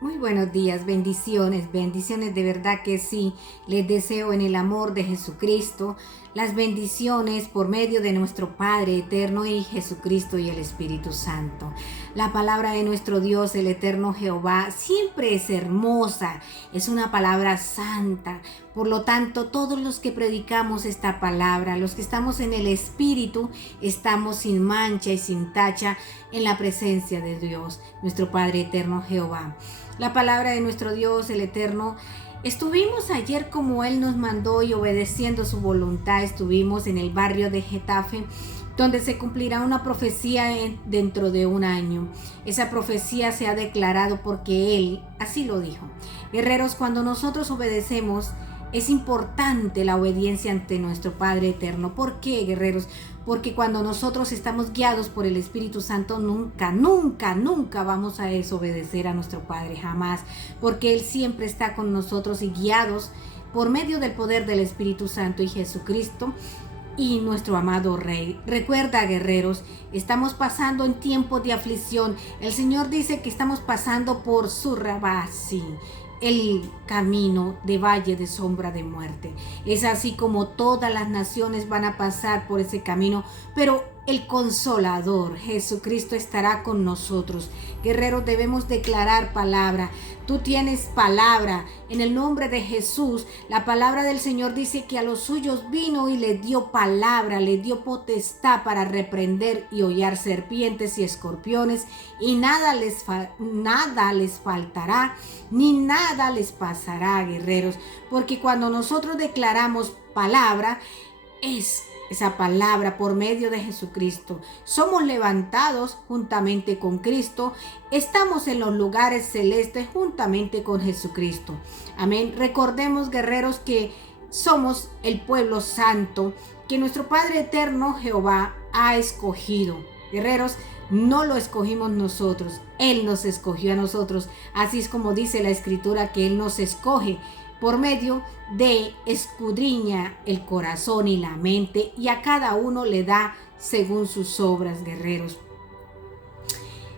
Muy buenos días, bendiciones, bendiciones de verdad que sí. Les deseo en el amor de Jesucristo las bendiciones por medio de nuestro Padre eterno y Jesucristo y el Espíritu Santo. La palabra de nuestro Dios, el eterno Jehová, siempre es hermosa, es una palabra santa. Por lo tanto, todos los que predicamos esta palabra, los que estamos en el Espíritu, estamos sin mancha y sin tacha en la presencia de Dios, nuestro Padre eterno Jehová. La palabra de nuestro Dios, el Eterno. Estuvimos ayer como Él nos mandó y obedeciendo su voluntad. Estuvimos en el barrio de Getafe, donde se cumplirá una profecía dentro de un año. Esa profecía se ha declarado porque Él así lo dijo. Guerreros, cuando nosotros obedecemos, es importante la obediencia ante nuestro Padre eterno. ¿Por qué, guerreros? Porque cuando nosotros estamos guiados por el Espíritu Santo, nunca vamos a desobedecer a nuestro Padre, jamás. Porque Él siempre está con nosotros y guiados por medio del poder del Espíritu Santo y Jesucristo y nuestro amado Rey. Recuerda, guerreros, estamos pasando en tiempos de aflicción. El Señor dice que estamos pasando por Surabasi, el camino de valle de sombra de muerte. Es así como todas las naciones van a pasar por ese camino, pero el Consolador, Jesucristo, estará con nosotros. Guerreros, debemos declarar palabra. Tú tienes palabra. En el nombre de Jesús, la palabra del Señor dice que a los suyos vino y les dio palabra, les dio potestad para reprender y hollar serpientes y escorpiones, y nada les faltará, ni nada les pasará, guerreros, porque cuando nosotros declaramos palabra, es esa palabra por medio de Jesucristo. Somos levantados juntamente con Cristo. Estamos en los lugares celestes juntamente con Jesucristo. Amén. Recordemos, guerreros, que somos el pueblo santo que nuestro Padre eterno Jehová ha escogido. Guerreros, no lo escogimos nosotros, Él nos escogió a nosotros. Así es como dice la Escritura, que Él nos escoge por medio de escudriña el corazón y la mente, y a cada uno le da según sus obras, guerreros.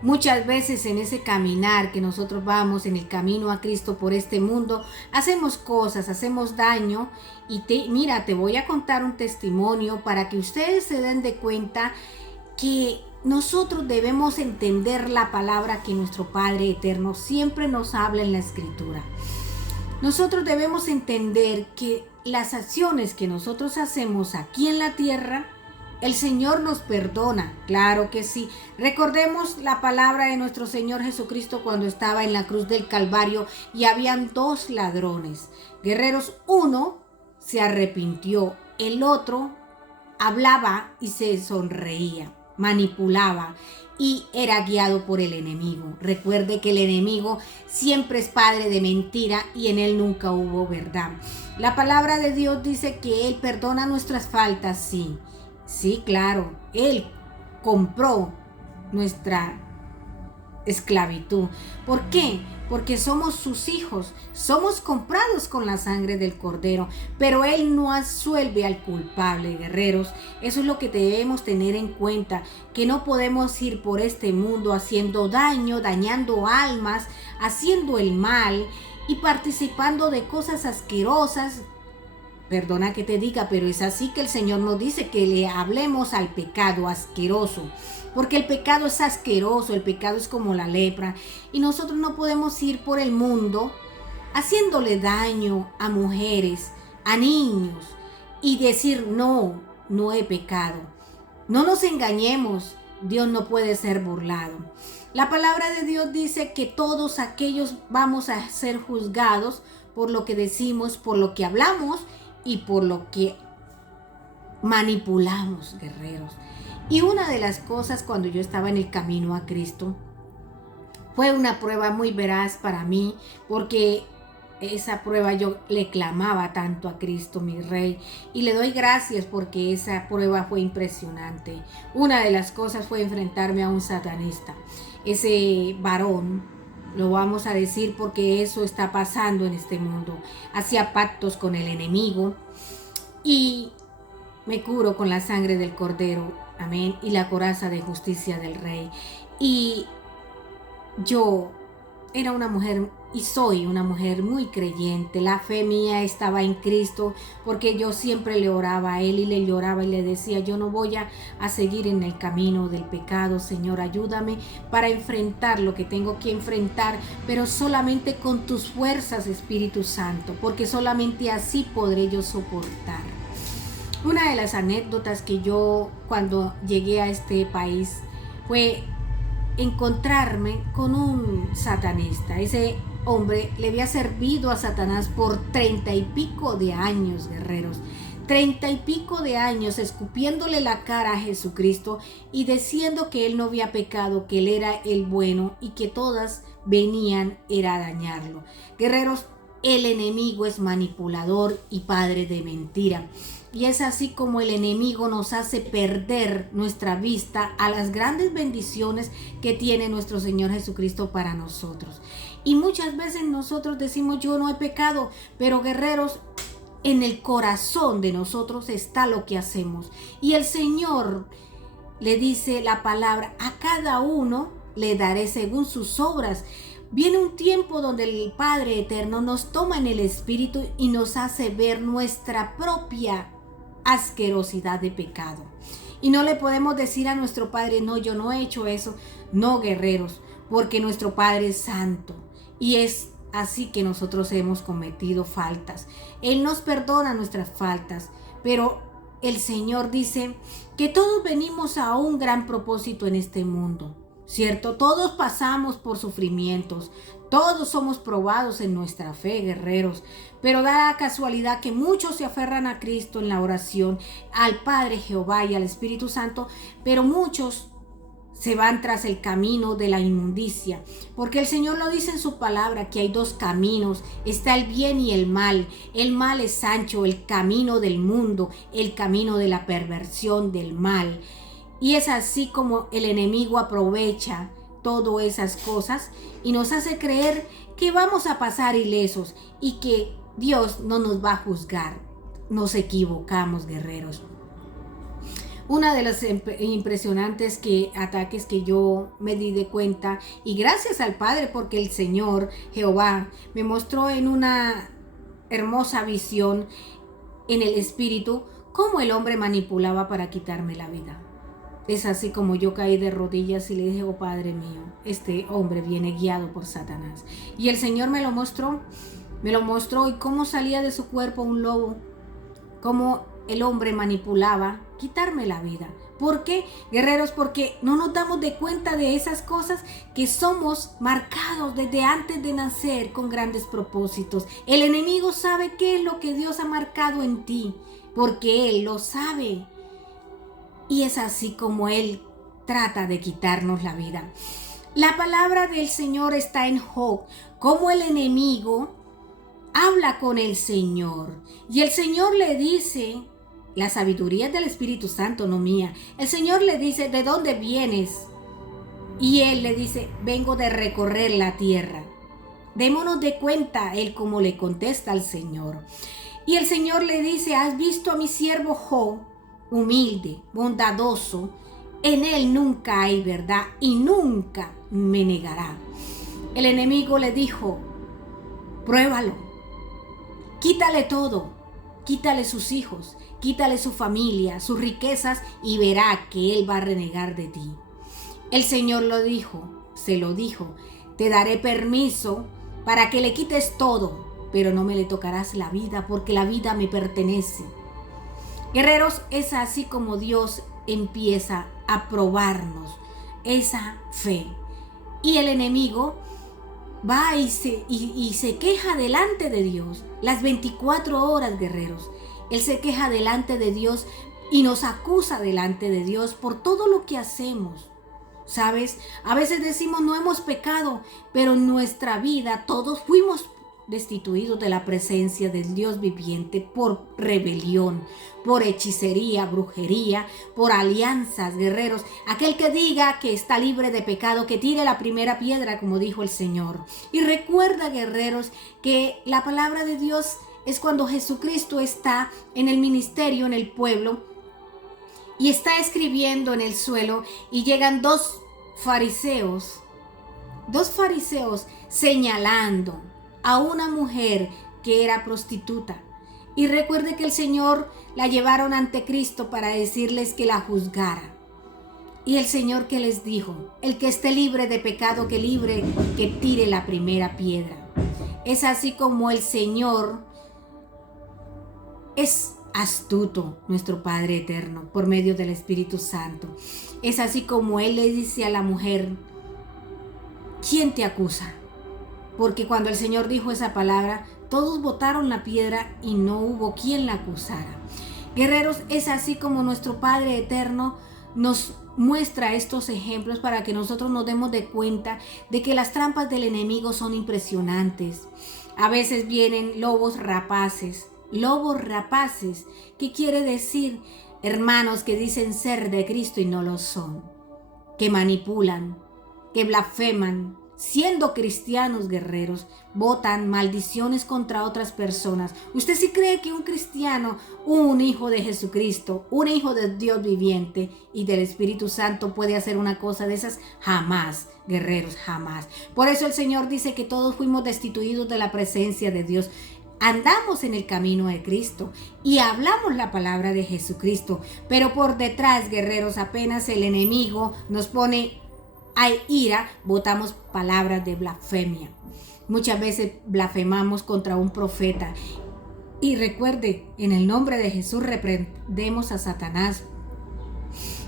Muchas veces en ese caminar que nosotros vamos, en el camino a Cristo por este mundo, hacemos cosas, hacemos daño, y mira, te voy a contar un testimonio para que ustedes se den de cuenta que nosotros debemos entender la palabra que nuestro Padre eterno siempre nos habla en la Escritura. Nosotros debemos entender que las acciones que nosotros hacemos aquí en la tierra, el Señor nos perdona, claro que sí. Recordemos la palabra de nuestro Señor Jesucristo cuando estaba en la cruz del Calvario y habían dos ladrones. Guerreros, uno se arrepintió, el otro hablaba y se sonreía, manipulaba y era guiado por el enemigo. Recuerde que el enemigo siempre es padre de mentira y en él nunca hubo verdad. La palabra de Dios dice que Él perdona nuestras faltas, sí. Sí, claro, Él compró nuestra esclavitud. ¿Por qué? Porque somos sus hijos, somos comprados con la sangre del Cordero, pero Él no absuelve al culpable, guerreros. Eso es lo que debemos tener en cuenta, que no podemos ir por este mundo haciendo daño, dañando almas, haciendo el mal y participando de cosas asquerosas. Perdona que te diga, pero es así que el Señor nos dice que le hablemos al pecado asqueroso, porque el pecado es asqueroso, el pecado es como la lepra, y nosotros no podemos ir por el mundo haciéndole daño a mujeres, a niños, y decir no he pecado. No nos engañemos, Dios no puede ser burlado. La palabra de Dios dice que todos aquellos vamos a ser juzgados por lo que decimos, por lo que hablamos y por lo que manipulamos, guerreros. Y una de las cosas cuando yo estaba en el camino a Cristo fue una prueba muy veraz para mí, porque esa prueba yo le clamaba tanto a Cristo, mi Rey, y le doy gracias porque esa prueba fue impresionante. Una de las cosas fue enfrentarme a un satanista. Ese varón, lo vamos a decir porque eso está pasando en este mundo, hacía pactos con el enemigo y me curo con la sangre del Cordero, amén, y la coraza de justicia del Rey. Y yo era una mujer y soy una mujer muy creyente. La fe mía estaba en Cristo porque yo siempre le oraba a Él y le lloraba y le decía, yo no voy a seguir en el camino del pecado. Señor, ayúdame para enfrentar lo que tengo que enfrentar, pero solamente con tus fuerzas, Espíritu Santo, porque solamente así podré yo soportar. Una de las anécdotas que yo cuando llegué a este país fue encontrarme con un satanista. Ese hombre le había servido a Satanás por 30 y pico de años, guerreros. 30 y pico de años escupiéndole la cara a Jesucristo y diciendo que él no había pecado, que él era el bueno y que todas venían era a dañarlo. Guerreros, el enemigo es manipulador y padre de mentira. Y es así como el enemigo nos hace perder nuestra vista a las grandes bendiciones que tiene nuestro Señor Jesucristo para nosotros. Y muchas veces nosotros decimos, yo no he pecado, pero guerreros, en el corazón de nosotros está lo que hacemos. Y el Señor le dice la palabra, a cada uno le daré según sus obras. Viene un tiempo donde el Padre Eterno nos toma en el Espíritu y nos hace ver nuestra propia asquerosidad de pecado. Y no le podemos decir a nuestro Padre, no, yo no he hecho eso. No, guerreros, porque nuestro Padre es santo y es así que nosotros hemos cometido faltas. Él nos perdona nuestras faltas, pero el Señor dice que todos venimos a un gran propósito en este mundo, ¿cierto? Todos pasamos por sufrimientos, todos somos probados en nuestra fe, guerreros, pero da la casualidad que muchos se aferran a Cristo en la oración, al Padre Jehová y al Espíritu Santo, pero muchos se van tras el camino de la inmundicia, porque el Señor lo dice en su palabra que hay dos caminos, está el bien y el mal. El mal es ancho, el camino del mundo, el camino de la perversión del mal. Y es así como el enemigo aprovecha todas esas cosas y nos hace creer que vamos a pasar ilesos y que Dios no nos va a juzgar. Nos equivocamos, guerreros. Una de las impresionantes ataques que yo me di de cuenta, y gracias al Padre porque el Señor Jehová me mostró en una hermosa visión en el Espíritu cómo el hombre manipulaba para quitarme la vida. Es así como yo caí de rodillas y le dije, oh Padre mío, este hombre viene guiado por Satanás. Y el Señor me lo mostró y cómo salía de su cuerpo un lobo, cómo el hombre manipulaba quitarme la vida. ¿Por qué, guerreros? Porque no nos damos de cuenta de esas cosas, que somos marcados desde antes de nacer con grandes propósitos. El enemigo sabe qué es lo que Dios ha marcado en ti, porque Él lo sabe. Y es así como Él trata de quitarnos la vida. La palabra del Señor está en Job, como el enemigo habla con el Señor. Y el Señor le dice, la sabiduría es del Espíritu Santo, no mía. El Señor le dice, ¿de dónde vienes? Y él le dice, vengo de recorrer la tierra. Démonos de cuenta él cómo le contesta al Señor. Y el Señor le dice, ¿has visto a mi siervo Job? Humilde, bondadoso, en él nunca hay verdad y nunca me negará. El enemigo le dijo, pruébalo, quítale todo, quítale sus hijos, quítale su familia, sus riquezas y verá que él va a renegar de ti. El Señor se lo dijo, te daré permiso para que le quites todo, pero no me le tocarás la vida porque la vida me pertenece. Guerreros, es así como Dios empieza a probarnos esa fe. Y el enemigo va y se queja delante de Dios las 24 horas, guerreros. Él se queja delante de Dios y nos acusa delante de Dios por todo lo que hacemos. ¿Sabes? A veces decimos no hemos pecado, pero en nuestra vida todos fuimos destituidos de la presencia del Dios viviente por rebelión, por hechicería, brujería, por alianzas, guerreros. Aquel que diga que está libre de pecado, que tire la primera piedra, como dijo el Señor. Y recuerda, guerreros, que la palabra de Dios es cuando Jesucristo está en el ministerio, en el pueblo, y está escribiendo en el suelo, y llegan dos fariseos dos fariseos señalando a una mujer que era prostituta. Y recuerde que el Señor la llevaron ante Cristo para decirles que la juzgara. Y el Señor que les dijo: el que esté libre de pecado, que tire la primera piedra. Es así como el Señor es astuto, nuestro Padre eterno, por medio del Espíritu Santo. Es así como Él le dice a la mujer: ¿quién te acusa? Porque cuando el Señor dijo esa palabra, todos botaron la piedra y no hubo quien la acusara. Guerreros, es así como nuestro Padre eterno nos muestra estos ejemplos para que nosotros nos demos de cuenta de que las trampas del enemigo son impresionantes. A veces vienen lobos rapaces. Lobos rapaces, ¿qué quiere decir? Hermanos que dicen ser de Cristo y no lo son, que manipulan, que blasfeman, siendo cristianos, guerreros, botan maldiciones contra otras personas. ¿Usted sí cree que un cristiano, un hijo de Jesucristo, un hijo de Dios viviente y del Espíritu Santo puede hacer una cosa de esas? Jamás, guerreros, jamás. Por eso el Señor dice que todos fuimos destituidos de la presencia de Dios. Andamos en el camino de Cristo y hablamos la palabra de Jesucristo, pero por detrás, guerreros, apenas el enemigo nos pone a ira, botamos palabras de blasfemia. Muchas veces blasfemamos contra un profeta. Y recuerde, en el nombre de Jesús reprendemos a Satanás.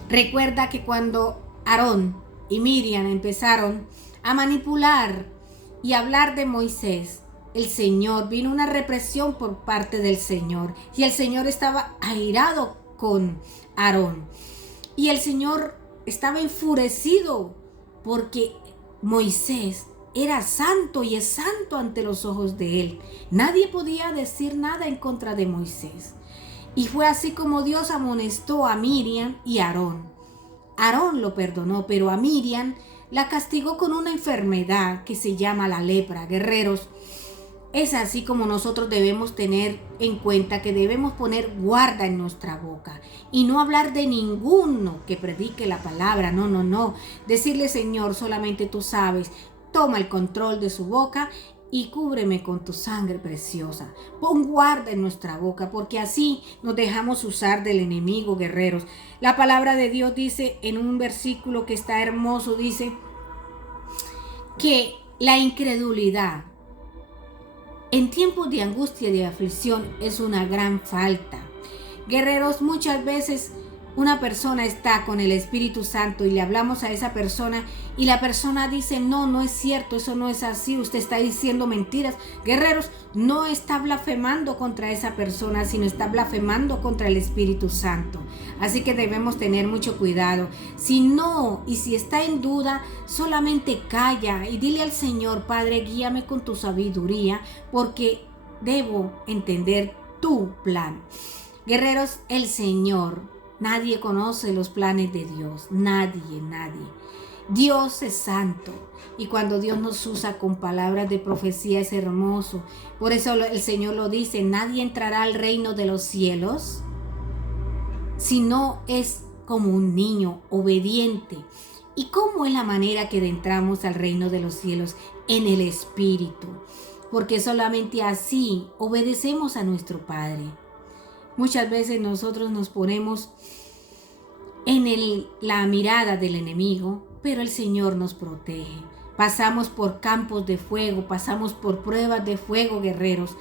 Recuerda que cuando Aarón y Miriam empezaron a manipular y hablar de Moisés, el Señor, vino una represión por parte del Señor y el Señor estaba airado con Aarón y el Señor estaba enfurecido porque Moisés era santo y es santo ante los ojos de él. Nadie podía decir nada en contra de Moisés. Y fue así como Dios amonestó a Miriam y a Aarón. Aarón lo perdonó, pero a Miriam la castigó con una enfermedad que se llama la lepra. Guerreros, es así como nosotros debemos tener en cuenta que debemos poner guarda en nuestra boca y no hablar de ninguno que predique la palabra. No. Decirle: Señor, solamente tú sabes. Toma el control de su boca y cúbreme con tu sangre preciosa. Pon guarda en nuestra boca, porque así nos dejamos usar del enemigo, guerreros. La palabra de Dios dice en un versículo que está hermoso, dice que la incredulidad en tiempos de angustia y de aflicción es una gran falta. Guerreros, muchas veces una persona está con el Espíritu Santo y le hablamos a esa persona y la persona dice: no es cierto, eso no es así, usted está diciendo mentiras. Guerreros, no está blasfemando contra esa persona, sino está blasfemando contra el Espíritu Santo. Así que debemos tener mucho cuidado. Si está en duda, solamente calla y dile al Señor: Padre, guíame con tu sabiduría, porque debo entender tu plan. Guerreros, el Señor, nadie conoce los planes de Dios, nadie. Dios es santo y cuando Dios nos usa con palabras de profecía es hermoso. Por eso el Señor lo dice: nadie entrará al reino de los cielos si no es como un niño obediente. ¿Y cómo es la manera que entramos al reino de los cielos? En el Espíritu, porque solamente así obedecemos a nuestro Padre. Muchas veces nosotros nos ponemos en la mirada del enemigo, pero el Señor nos protege. Pasamos por campos de fuego, pasamos por pruebas de fuego, guerreros,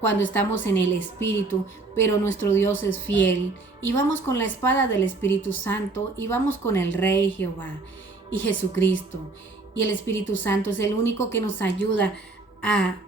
cuando estamos en el Espíritu, pero nuestro Dios es fiel. Y vamos con la espada del Espíritu Santo y vamos con el Rey Jehová y Jesucristo. Y el Espíritu Santo es el único que nos ayuda a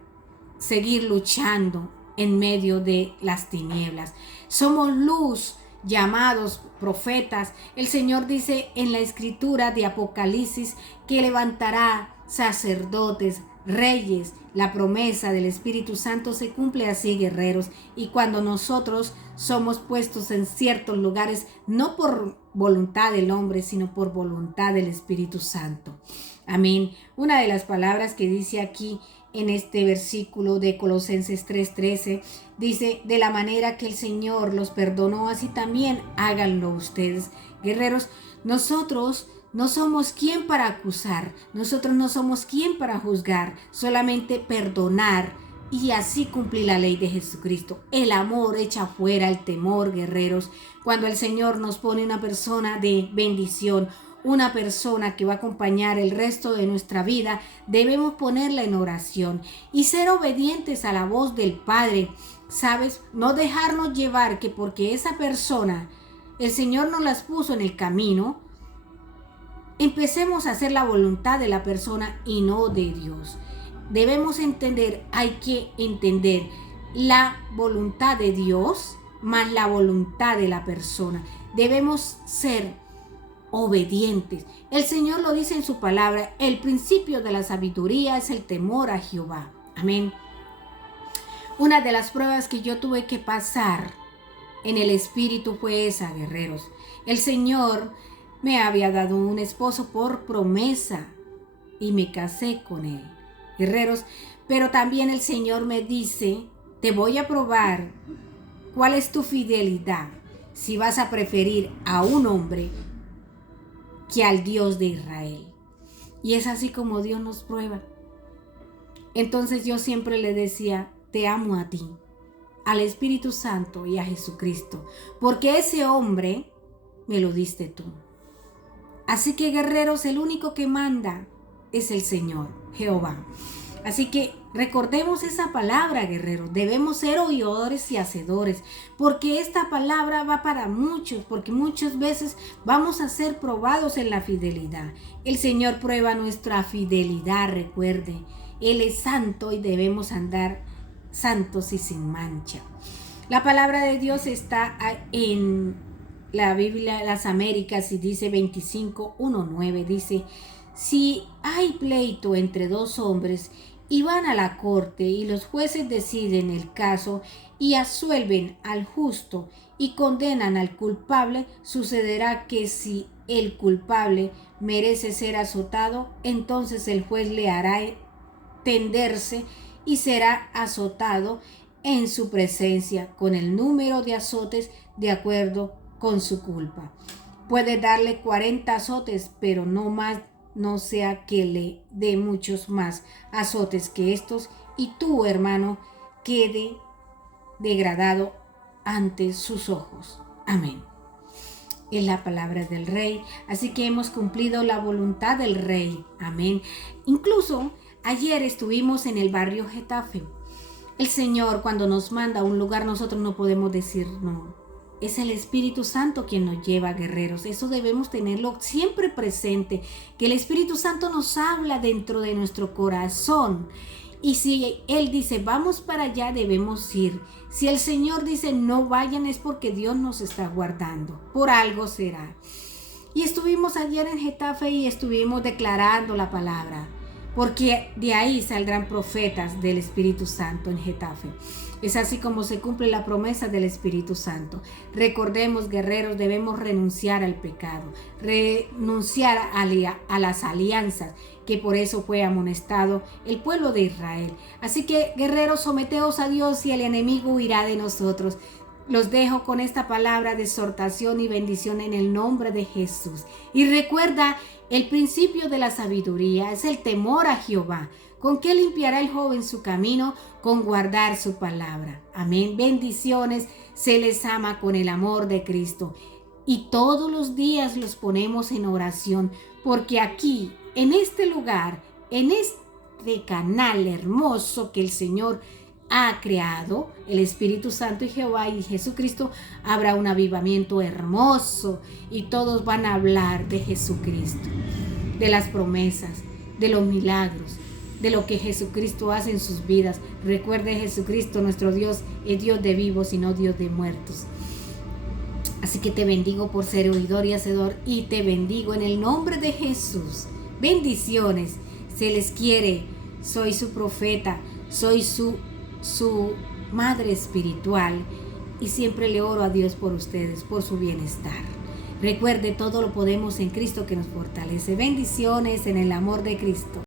seguir luchando en medio de las tinieblas. Somos luz, llamados profetas. El Señor dice en la escritura de Apocalipsis que levantará sacerdotes, reyes. La promesa del Espíritu Santo se cumple así, guerreros. Y cuando nosotros somos puestos en ciertos lugares, no por voluntad del hombre, sino por voluntad del Espíritu Santo. Amén. Una de las palabras que dice aquí en este versículo de Colosenses 3:13, dice: de la manera que el Señor los perdonó, así también háganlo ustedes. Guerreros, nosotros no somos quien para acusar, nosotros no somos quien para juzgar, solamente perdonar y así cumplir la ley de Jesucristo. El amor echa fuera el temor, guerreros. Cuando el Señor nos pone una persona de bendición, una persona que va a acompañar el resto de nuestra vida, debemos ponerla en oración y ser obedientes a la voz del Padre. ¿Sabes? No dejarnos llevar que porque esa persona, el Señor nos las puso en el camino, empecemos a hacer la voluntad de la persona y no de Dios. Debemos entender, hay que entender la voluntad de Dios más la voluntad de la persona. Debemos ser obedientes. El Señor lo dice en su palabra, el principio de la sabiduría es el temor a Jehová. Amén. Una de las pruebas que yo tuve que pasar en el espíritu fue esa, guerreros. El Señor me había dado un esposo por promesa y me casé con él, guerreros, pero también el Señor me dice, te voy a probar cuál es tu fidelidad, si vas a preferir a un hombre que al Dios de Israel. Y es así como Dios nos prueba. Entonces yo siempre le decía, te amo a ti, al Espíritu Santo y a Jesucristo, porque ese hombre me lo diste tú. Así que, guerreros, el único que manda es el Señor, Jehová. Así que recordemos esa palabra, guerreros. Debemos ser oidores y hacedores, porque esta palabra va para muchos, porque muchas veces vamos a ser probados en la fidelidad. El Señor prueba nuestra fidelidad, recuerde. Él es santo y debemos andar santos y sin mancha. La palabra de Dios está en la Biblia, las Américas, y dice 25:1-9, dice, si hay pleito entre dos hombres y van a la corte y los jueces deciden el caso y absuelven al justo y condenan al culpable, sucederá que si el culpable merece ser azotado, entonces el juez le hará tenderse y será azotado en su presencia con el número de azotes de acuerdo con su culpa. Puede darle 40 azotes, pero no más, no sea que le dé muchos más azotes que estos, y tú, hermano, quede degradado ante sus ojos. Amén. Es la palabra del Rey, así que hemos cumplido la voluntad del Rey. Amén. Incluso ayer estuvimos en el barrio Getafe. El Señor, cuando nos manda a un lugar, nosotros no podemos decir no. Es el Espíritu Santo quien nos lleva, guerreros. Eso debemos tenerlo siempre presente, que el Espíritu Santo nos habla dentro de nuestro corazón. Y si Él dice, vamos para allá, debemos ir. Si el Señor dice, no vayan, es porque Dios nos está guardando. Por algo será. Y estuvimos ayer en Getafe y estuvimos declarando la palabra, porque de ahí saldrán profetas del Espíritu Santo en Getafe. Es así como se cumple la promesa del Espíritu Santo. Recordemos, guerreros, debemos renunciar al pecado, renunciar a las alianzas, que por eso fue amonestado el pueblo de Israel. Así que, guerreros, someteos a Dios y el enemigo huirá de nosotros. Los dejo con esta palabra de exhortación y bendición en el nombre de Jesús. Y recuerda, el principio de la sabiduría es el temor a Jehová. ¿Con qué limpiará el joven su camino? Con guardar su palabra. Amén. Bendiciones. Se les ama con el amor de Cristo. Y todos los días los ponemos en oración, porque aquí, en este lugar, en este canal hermoso que el Señor ha creado, el Espíritu Santo y Jehová y Jesucristo, habrá un avivamiento hermoso y todos van a hablar de Jesucristo, de las promesas, de los milagros, de lo que Jesucristo hace en sus vidas. Recuerde, Jesucristo, nuestro Dios, es Dios de vivos y no Dios de muertos. Así que te bendigo por ser oidor y hacedor, y te bendigo en el nombre de Jesús. Bendiciones. Se les quiere. Soy su profeta, soy su madre espiritual, y siempre le oro a Dios por ustedes, por su bienestar. Recuerde, todo lo podemos en Cristo que nos fortalece. Bendiciones en el amor de Cristo.